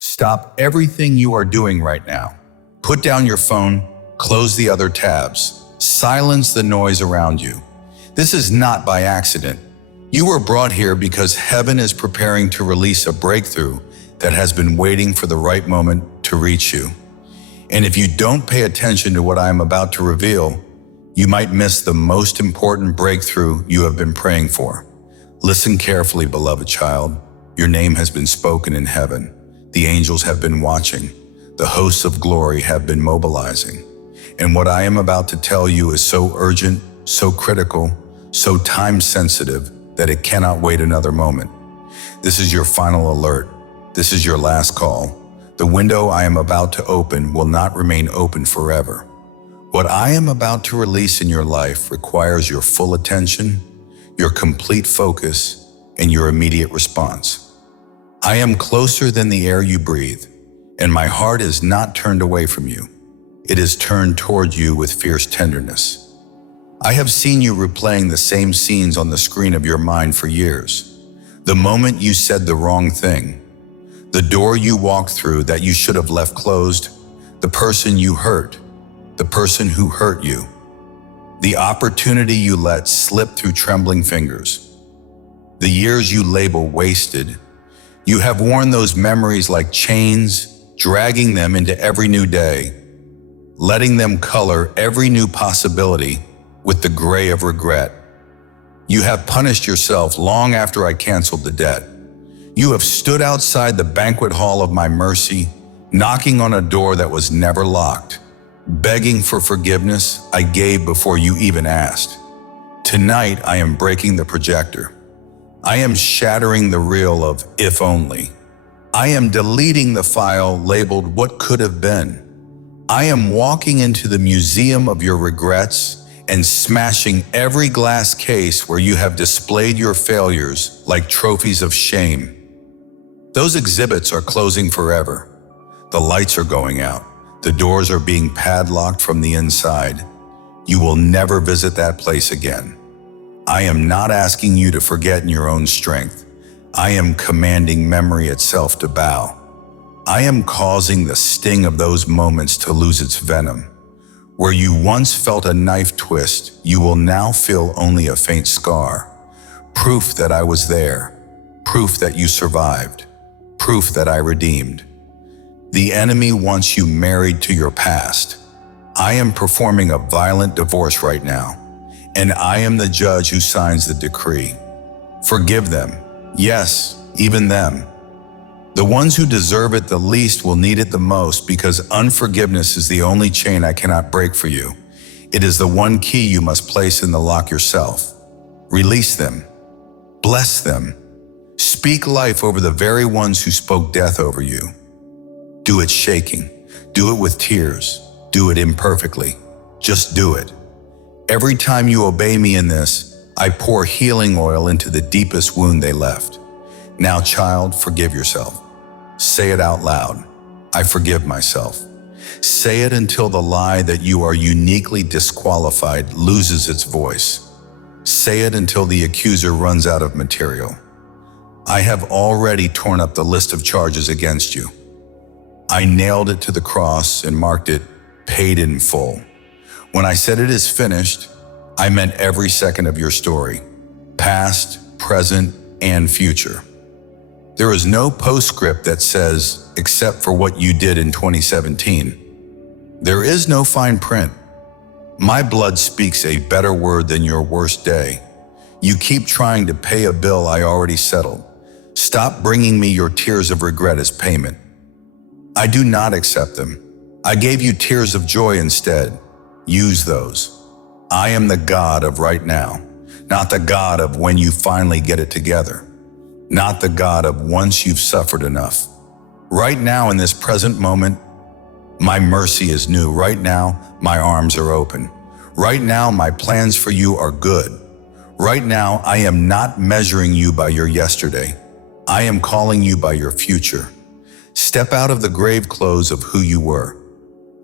Stop everything you are doing right now. Put down your phone, close the other tabs, silence the noise around you. This is not by accident. You were brought here because heaven is preparing to release a breakthrough that has been waiting for the right moment to reach you. And if you don't pay attention to what I am about to reveal, you might miss the most important breakthrough you have been praying for. Listen carefully, beloved child. Your name has been spoken in heaven. The angels have been watching. The hosts of glory have been mobilizing. And what I am about to tell you is so urgent, so critical, so time-sensitive that it cannot wait another moment. This is your final alert. This is your last call. The window I am about to open will not remain open forever. What I am about to release in your life requires your full attention, your complete focus, and your immediate response. I am closer than the air you breathe, and my heart is not turned away from you. It is turned toward you with fierce tenderness. I have seen you replaying the same scenes on the screen of your mind for years. The moment you said the wrong thing, the door you walked through that you should have left closed, the person you hurt, the person who hurt you, the opportunity you let slip through trembling fingers, the years you label wasted. You have worn those memories like chains, dragging them into every new day, letting them color every new possibility with the gray of regret. You have punished yourself long after I canceled the debt. You have stood outside the banquet hall of my mercy, knocking on a door that was never locked, begging for forgiveness I gave before you even asked. Tonight, I am breaking the projector. I am shattering the reel of if only. I am deleting the file labeled what could have been. I am walking into the museum of your regrets and smashing every glass case where you have displayed your failures like trophies of shame. Those exhibits are closing forever. The lights are going out. The doors are being padlocked from the inside. You will never visit that place again. I am not asking you to forget in your own strength. I am commanding memory itself to bow. I am causing the sting of those moments to lose its venom. Where you once felt a knife twist, you will now feel only a faint scar. Proof that I was there. Proof that you survived. Proof that I redeemed. The enemy wants you married to your past. I am performing a violent divorce right now, and I am the judge who signs the decree. Forgive them. Yes, even them. The ones who deserve it the least will need it the most, because unforgiveness is the only chain I cannot break for you. It is the one key you must place in the lock yourself. Release them. Bless them. Speak life over the very ones who spoke death over you. Do it shaking. Do it with tears. Do it imperfectly. Just do it. Every time you obey me in this, I pour healing oil into the deepest wound they left. Now, child, forgive yourself. Say it out loud. I forgive myself. Say it until the lie that you are uniquely disqualified loses its voice. Say it until the accuser runs out of material. I have already torn up the list of charges against you. I nailed it to the cross and marked it paid in full. When I said it is finished, I meant every second of your story, past, present, and future. There is no postscript that says, except for what you did in 2017. There is no fine print. My blood speaks a better word than your worst day. You keep trying to pay a bill I already settled. Stop bringing me your tears of regret as payment. I do not accept them. I gave you tears of joy instead. Use those. I am the God of right now, not the God of when you finally get it together, not the God of once you've suffered enough. Right now, in this present moment, my mercy is new. Right now, my arms are open. Right now, my plans for you are good. Right now, I am not measuring you by your yesterday. I am calling you by your future. Step out of the grave clothes of who you were.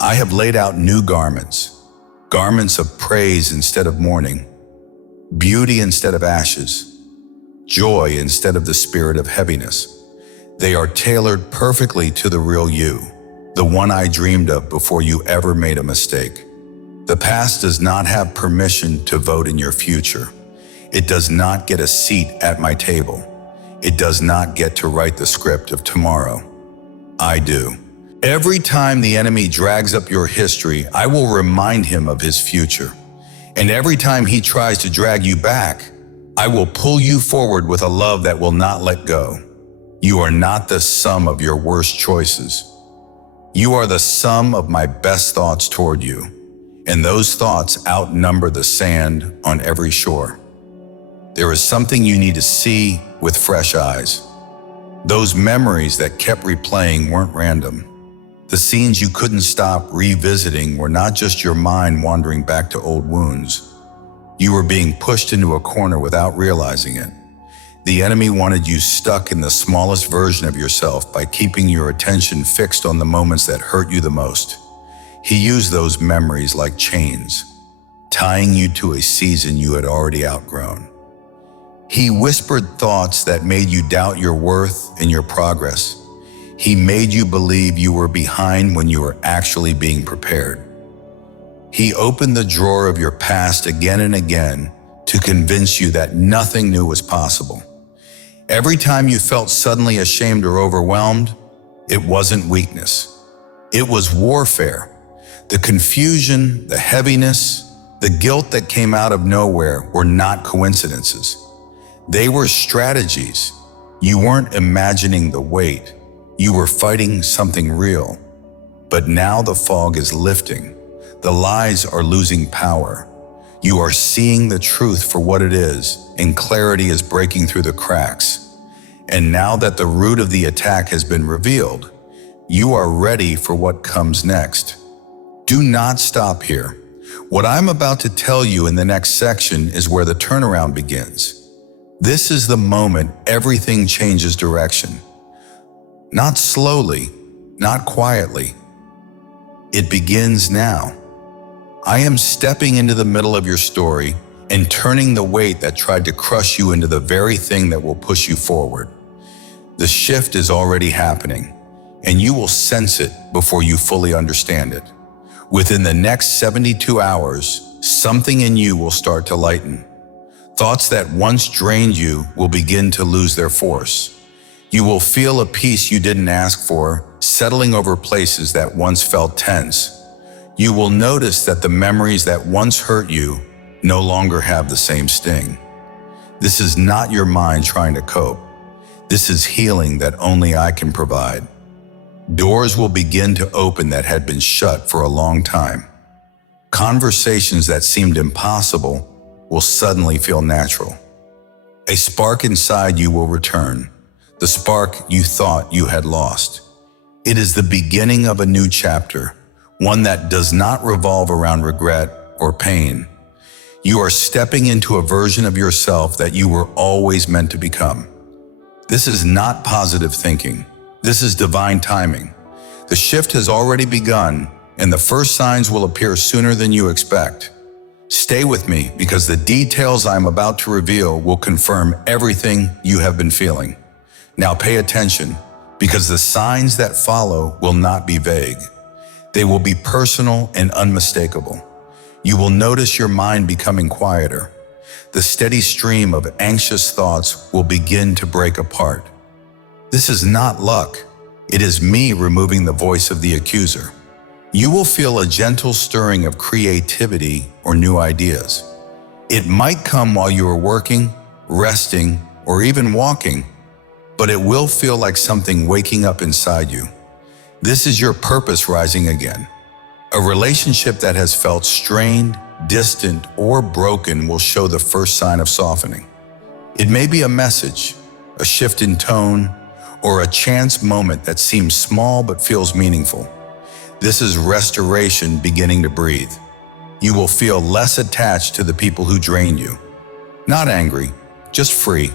I have laid out new garments, garments of praise instead of mourning, beauty instead of ashes, joy instead of the spirit of heaviness. They are tailored perfectly to the real you, the one I dreamed of before you ever made a mistake. The past does not have permission to vote in your future. It does not get a seat at my table. It does not get to write the script of tomorrow. I do. Every time the enemy drags up your history, I will remind him of his future. And every time he tries to drag you back, I will pull you forward with a love that will not let go. You are not the sum of your worst choices. You are the sum of my best thoughts toward you, and those thoughts outnumber the sand on every shore. There is something you need to see with fresh eyes. Those memories that kept replaying weren't random. The scenes you couldn't stop revisiting were not just your mind wandering back to old wounds. You were being pushed into a corner without realizing it. The enemy wanted you stuck in the smallest version of yourself by keeping your attention fixed on the moments that hurt you the most. He used those memories like chains, tying you to a season you had already outgrown. He whispered thoughts that made you doubt your worth and your progress. He made you believe you were behind when you were actually being prepared. He opened the drawer of your past again and again to convince you that nothing new was possible. Every time you felt suddenly ashamed or overwhelmed, it wasn't weakness. It was warfare. The confusion, the heaviness, the guilt that came out of nowhere were not coincidences. They were strategies. You weren't imagining the weight. You were fighting something real. But now the fog is lifting. The lies are losing power. You are seeing the truth for what it is, and clarity is breaking through the cracks. And now that the root of the attack has been revealed, you are ready for what comes next. Do not stop here. What I'm about to tell you in the next section is where the turnaround begins. This is the moment everything changes direction. Not slowly, not quietly. It begins now. I am stepping into the middle of your story and turning the weight that tried to crush you into the very thing that will push you forward. The shift is already happening, and you will sense it before you fully understand it. Within the next 72 hours, something in you will start to lighten. Thoughts that once drained you will begin to lose their force. You will feel a peace you didn't ask for, settling over places that once felt tense. You will notice that the memories that once hurt you no longer have the same sting. This is not your mind trying to cope. This is healing that only I can provide. Doors will begin to open that had been shut for a long time. Conversations that seemed impossible will suddenly feel natural. A spark inside you will return, the spark you thought you had lost. It is the beginning of a new chapter, one that does not revolve around regret or pain. You are stepping into a version of yourself that you were always meant to become. This is not positive thinking. This is divine timing. The shift has already begun, and the first signs will appear sooner than you expect. Stay with me, because the details I'm about to reveal will confirm everything you have been feeling. Now pay attention, because the signs that follow will not be vague. They will be personal and unmistakable. You will notice your mind becoming quieter. The steady stream of anxious thoughts will begin to break apart. This is not luck. It is me removing the voice of the accuser. You will feel a gentle stirring of creativity or new ideas. It might come while you are working, resting, or even walking, but it will feel like something waking up inside you. This is your purpose rising again. A relationship that has felt strained, distant, or broken will show the first sign of softening. It may be a message, a shift in tone, or a chance moment that seems small but feels meaningful. This is restoration beginning to breathe. You will feel less attached to the people who drained you. Not angry, just free.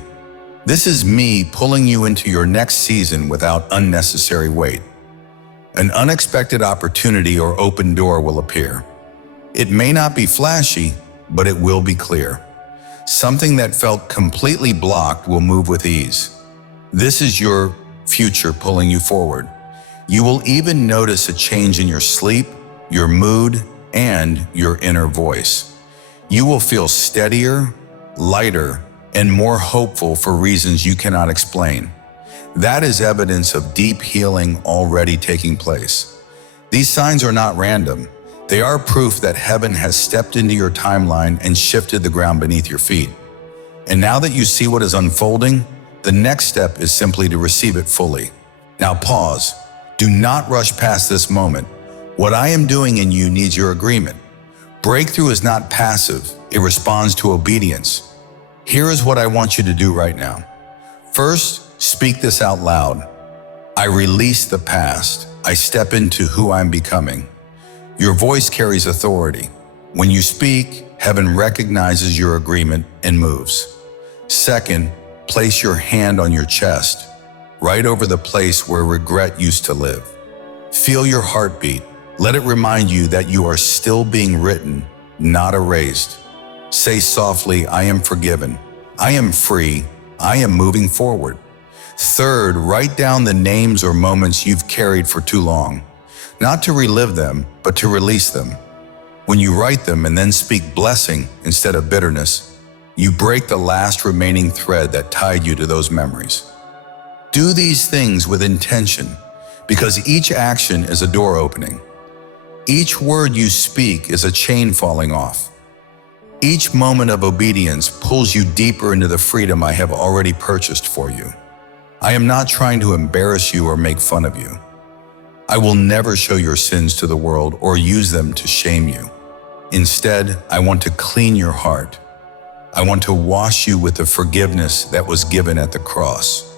This is me pulling you into your next season without unnecessary weight. An unexpected opportunity or open door will appear. It may not be flashy, but it will be clear. Something that felt completely blocked will move with ease. This is your future pulling you forward. You will even notice a change in your sleep, your mood, and your inner voice. You will feel steadier, lighter, and more hopeful for reasons you cannot explain. That is evidence of deep healing already taking place. These signs are not random. They are proof that heaven has stepped into your timeline and shifted the ground beneath your feet. And now that you see what is unfolding, the next step is simply to receive it fully. Now pause. Do not rush past this moment. What I am doing in you needs your agreement. Breakthrough is not passive. It responds to obedience. Here is what I want you to do right now. First, speak this out loud. I release the past. I step into who I'm becoming. Your voice carries authority. When you speak, heaven recognizes your agreement and moves. Second, place your hand on your chest, right over the place where regret used to live. Feel your heartbeat. Let it remind you that you are still being written, not erased. Say softly, I am forgiven. I am free. I am moving forward. Third, write down the names or moments you've carried for too long, not to relive them, but to release them. When you write them and then speak blessing instead of bitterness, you break the last remaining thread that tied you to those memories. Do these things with intention, because each action is a door opening. Each word you speak is a chain falling off. Each moment of obedience pulls you deeper into the freedom I have already purchased for you. I am not trying to embarrass you or make fun of you. I will never show your sins to the world or use them to shame you. Instead, I want to clean your heart. I want to wash you with the forgiveness that was given at the cross.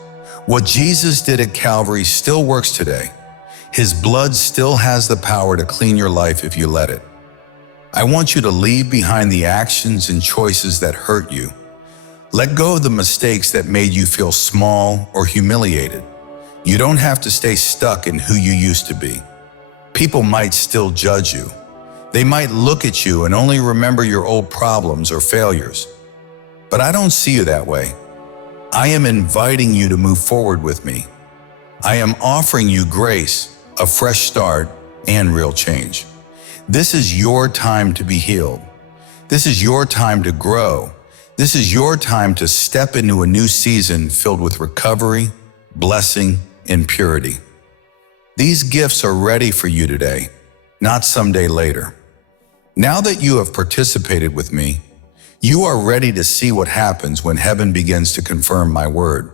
What Jesus did at Calvary still works today. His blood still has the power to clean your life if you let it. I want you to leave behind the actions and choices that hurt you. Let go of the mistakes that made you feel small or humiliated. You don't have to stay stuck in who you used to be. People might still judge you. They might look at you and only remember your old problems or failures. But I don't see you that way. I am inviting you to move forward with me. I am offering you grace, a fresh start, and real change. This is your time to be healed. This is your time to grow. This is your time to step into a new season filled with recovery, blessing, and purity. These gifts are ready for you today, not someday later. Now that you have participated with me, you are ready to see what happens when heaven begins to confirm my word.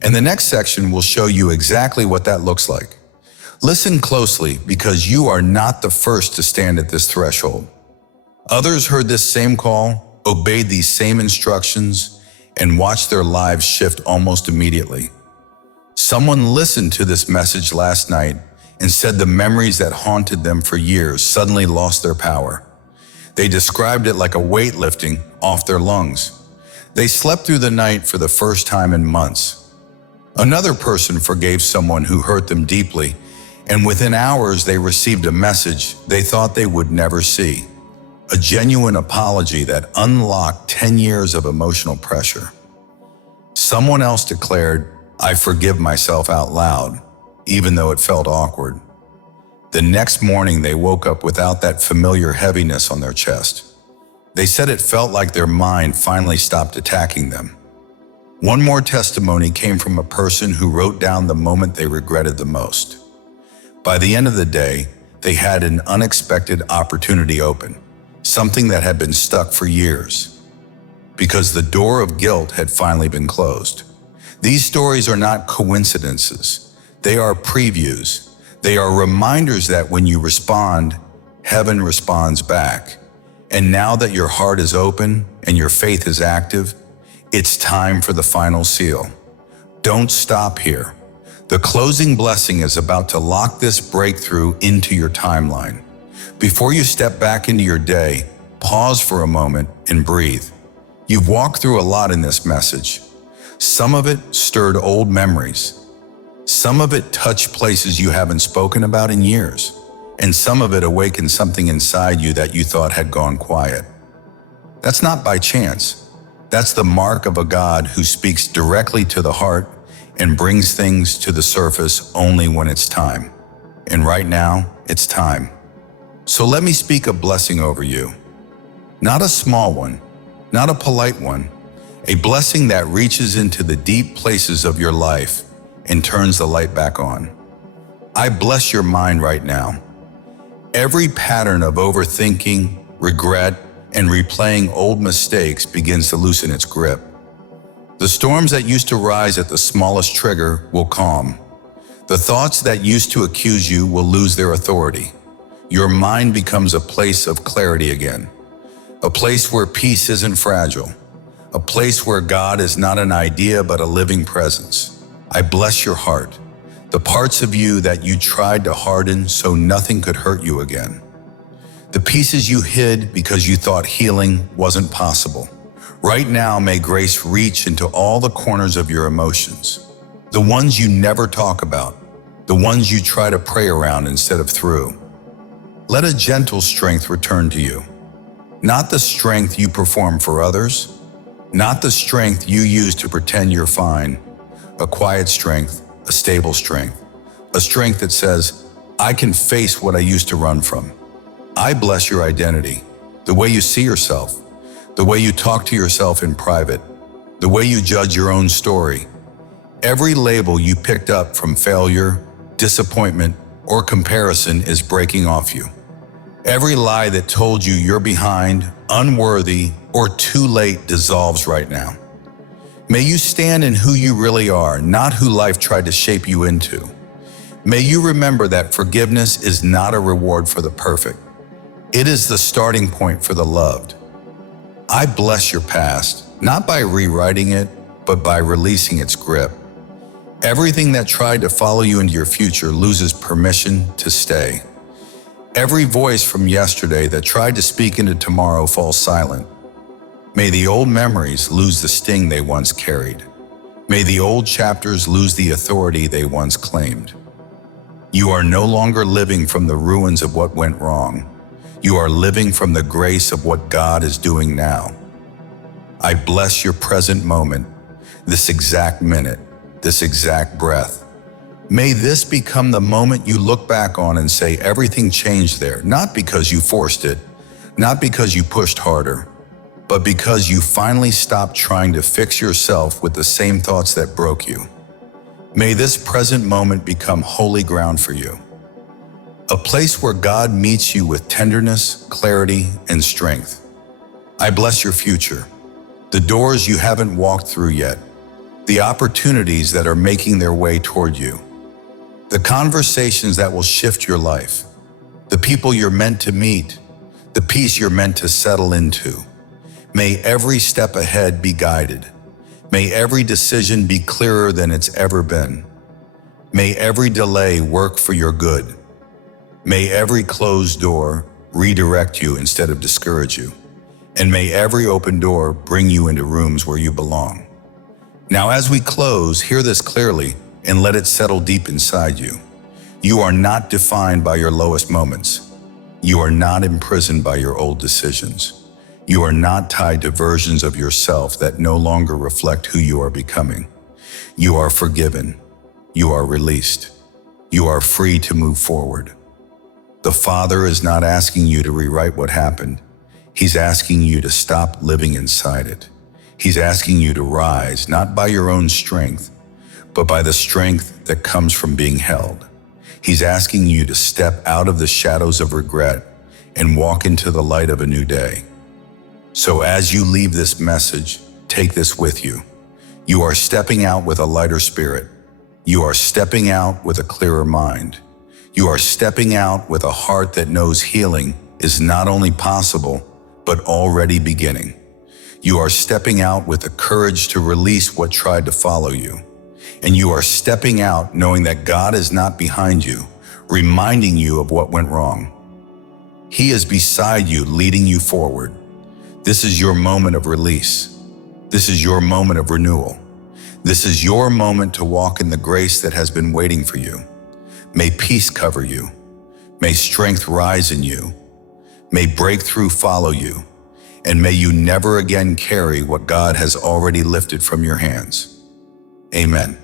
And the next section will show you exactly what that looks like. Listen closely, because you are not the first to stand at this threshold. Others heard this same call, obeyed these same instructions, and watched their lives shift almost immediately. Someone listened to this message last night and said the memories that haunted them for years suddenly lost their power. They described it like a weight lifting off their lungs. They slept through the night for the first time in months. Another person forgave someone who hurt them deeply, and within hours they received a message they thought they would never see. A genuine apology that unlocked 10 years of emotional pressure. Someone else declared, I forgive myself out loud, even though it felt awkward. The next morning they woke up without that familiar heaviness on their chest. They said it felt like their mind finally stopped attacking them. One more testimony came from a person who wrote down the moment they regretted the most. By the end of the day, they had an unexpected opportunity open, something that had been stuck for years, because the door of guilt had finally been closed. These stories are not coincidences. They are previews. They are reminders that when you respond, heaven responds back. And now that your heart is open and your faith is active, it's time for the final seal. Don't stop here. The closing blessing is about to lock this breakthrough into your timeline. Before you step back into your day, pause for a moment and breathe. You've walked through a lot in this message. Some of it stirred old memories. Some of it touched places you haven't spoken about in years. And some of it awakened something inside you that you thought had gone quiet. That's not by chance. That's the mark of a God who speaks directly to the heart and brings things to the surface only when it's time. And right now, it's time. So let me speak a blessing over you. Not a small one, not a polite one, a blessing that reaches into the deep places of your life and turns the light back on. I bless your mind right now. Every pattern of overthinking, regret, and replaying old mistakes begins to loosen its grip. The storms that used to rise at the smallest trigger will calm. The thoughts that used to accuse you will lose their authority. Your mind becomes a place of clarity again. A place where peace isn't fragile. A place where God is not an idea but a living presence. I bless your heart, the parts of you that you tried to harden so nothing could hurt you again. The pieces you hid because you thought healing wasn't possible. Right now, may grace reach into all the corners of your emotions. The ones you never talk about, the ones you try to pray around instead of through. Let a gentle strength return to you. Not the strength you perform for others, not the strength you use to pretend you're fine. A quiet strength, a stable strength, a strength that says, I can face what I used to run from. I bless your identity, the way you see yourself, the way you talk to yourself in private, the way you judge your own story. Every label you picked up from failure, disappointment, or comparison is breaking off you. Every lie that told you you're behind, unworthy, or too late dissolves right now. May you stand in who you really are, not who life tried to shape you into. May you remember that forgiveness is not a reward for the perfect. It is the starting point for the loved. I bless your past, not by rewriting it, but by releasing its grip. Everything that tried to follow you into your future loses permission to stay. Every voice from yesterday that tried to speak into tomorrow falls silent. May the old memories lose the sting they once carried. May the old chapters lose the authority they once claimed. You are no longer living from the ruins of what went wrong. You are living from the grace of what God is doing now. I bless your present moment, this exact minute, this exact breath. May this become the moment you look back on and say everything changed there, not because you forced it, not because you pushed harder, but because you finally stopped trying to fix yourself with the same thoughts that broke you. May this present moment become holy ground for you. A place where God meets you with tenderness, clarity, and strength. I bless your future, the doors you haven't walked through yet, the opportunities that are making their way toward you, the conversations that will shift your life, the people you're meant to meet, the peace you're meant to settle into. May every step ahead be guided. May every decision be clearer than it's ever been. May every delay work for your good. May every closed door redirect you instead of discourage you. And may every open door bring you into rooms where you belong. Now, as we close, hear this clearly and let it settle deep inside you. You are not defined by your lowest moments. You are not imprisoned by your old decisions. You are not tied to versions of yourself that no longer reflect who you are becoming. You are forgiven. You are released. You are free to move forward. The Father is not asking you to rewrite what happened. He's asking you to stop living inside it. He's asking you to rise, not by your own strength, but by the strength that comes from being held. He's asking you to step out of the shadows of regret and walk into the light of a new day. So as you leave this message, take this with you. You are stepping out with a lighter spirit. You are stepping out with a clearer mind. You are stepping out with a heart that knows healing is not only possible, but already beginning. You are stepping out with the courage to release what tried to follow you. And you are stepping out knowing that God is not behind you, reminding you of what went wrong. He is beside you, leading you forward. This is your moment of release. This is your moment of renewal. This is your moment to walk in the grace that has been waiting for you. May peace cover you. May strength rise in you. May breakthrough follow you. And may you never again carry what God has already lifted from your hands. Amen.